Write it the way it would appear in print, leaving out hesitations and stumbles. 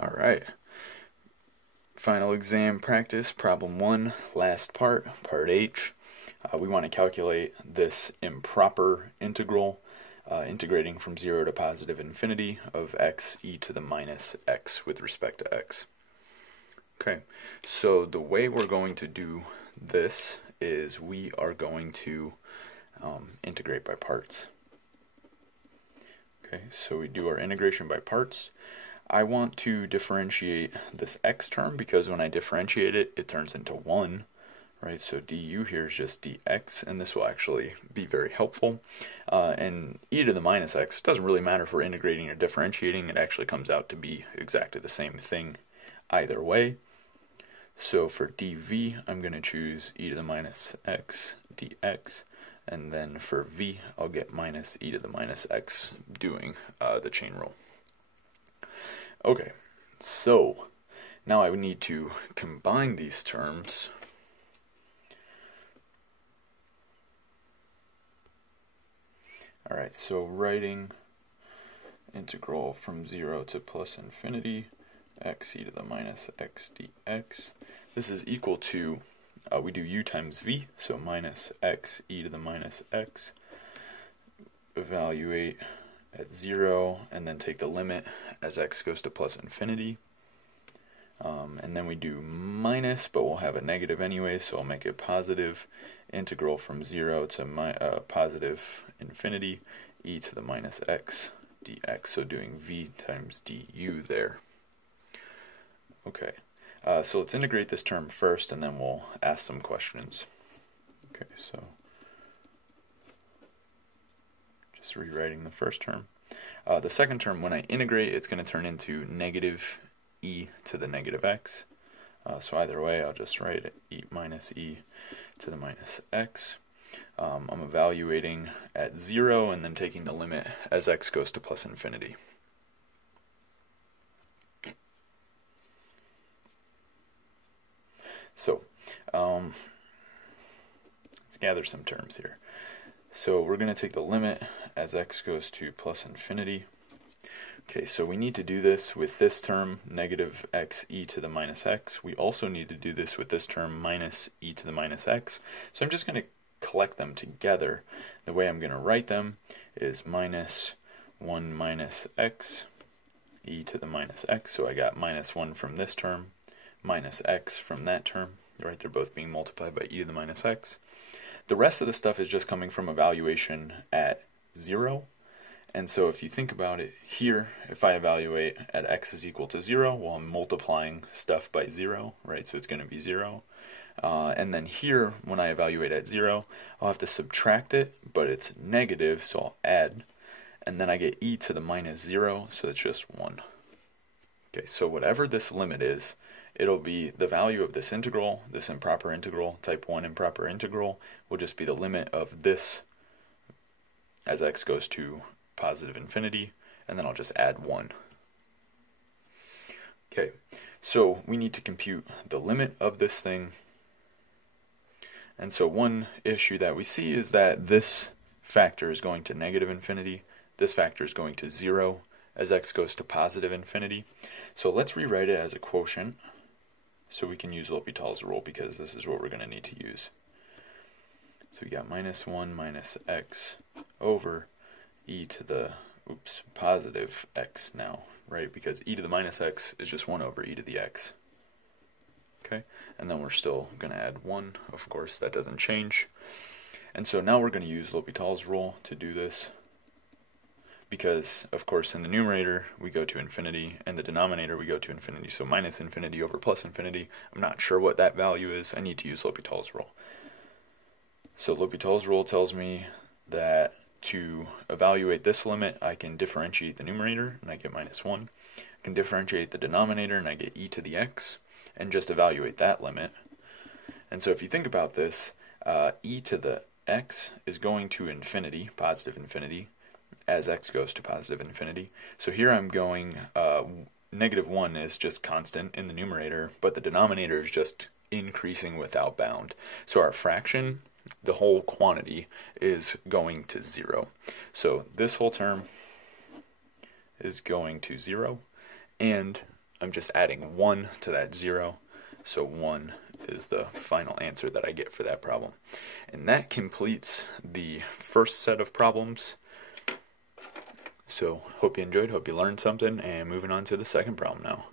All right. Final exam practice, problem 1, last part, part H. We want to calculate this improper integral, integrating from 0 to positive infinity of x e to the minus x with respect to x. Okay, so the way we're going to do this is we are going to integrate by parts. Okay, so we do our integration by parts. I want to differentiate this x term because when I differentiate it, it turns into 1, right? So du here is just dx, and this will actually be very helpful. And e to the minus x doesn't really matter if we're integrating or differentiating. It actually comes out to be exactly the same thing either way. So for dv, I'm going to choose e to the minus x dx. And then for v, I'll get minus e to the minus x doing the chain rule. Okay, so now I would need to combine these terms. Alright, so writing integral from 0 to plus infinity, x e to the minus x dx. This is equal to, we do u times v, so minus x e to the minus x. Evaluate at 0, and then take the limit as x goes to plus infinity. And then we do minus, but we'll have a negative anyway, so I'll make it positive. Integral from 0 to positive infinity, e to the minus x dx, so doing v times du there. Okay, so let's integrate this term first, and then we'll ask some questions. Okay, so just rewriting the first term. The second term, when I integrate, it's going to turn into negative e to the negative x. So either way, I'll just write it minus e to the minus x. I'm evaluating at 0 and then taking the limit as x goes to plus infinity. So let's gather some terms here. So we're going to take the limit as x goes to plus infinity. Okay, so we need to do this with this term, negative x e to the minus x. We also need to do this with this term, minus e to the minus x. So I'm just going to collect them together. The way I'm going to write them is minus 1 minus x e to the minus x. So I got minus 1 from this term, minus x from that term. Right, they're both being multiplied by e to the minus x. The rest of the stuff is just coming from evaluation at 0. And so if you think about it here, if I evaluate at x is equal to 0, well, I'm multiplying stuff by 0, right? So it's going to be 0. And then here, when I evaluate at 0, I'll have to subtract it, but it's negative, so I'll add. And then I get e to the minus 0, so it's just 1. Okay, so whatever this limit is, it'll be the value of this integral, this improper integral, type 1 improper integral, will just be the limit of this as x goes to positive infinity, and then I'll just add 1. Okay, so we need to compute the limit of this thing. And so one issue that we see is that this factor is going to negative infinity, this factor is going to 0 as x goes to positive infinity. So let's rewrite it as a quotient so we can use L'Hopital's rule because this is what we're going to need to use. So we got minus 1 minus x over e to the, positive x now, right? Because e to the minus x is just 1 over e to the x. Okay, and then we're still going to add 1, of course, that doesn't change. And so now we're going to use L'Hopital's rule to do this. Because, of course, in the numerator, we go to infinity, and the denominator, we go to infinity. So minus infinity over plus infinity, I'm not sure what that value is. I need to use L'Hopital's rule. So L'Hopital's rule tells me that to evaluate this limit, I can differentiate the numerator, and I get minus 1. I can differentiate the denominator, and I get e to the x, and just evaluate that limit. And so if you think about this, e to the x is going to infinity, positive infinity, as x goes to positive infinity. So here I'm going, negative 1 is just constant in the numerator, but the denominator is just increasing without bound. So our fraction, the whole quantity, is going to 0. So this whole term is going to 0, and I'm just adding 1 to that 0. So 1 is the final answer that I get for that problem. And that completes the first set of problems. So hope you enjoyed, hope you learned something, and moving on to the second problem now.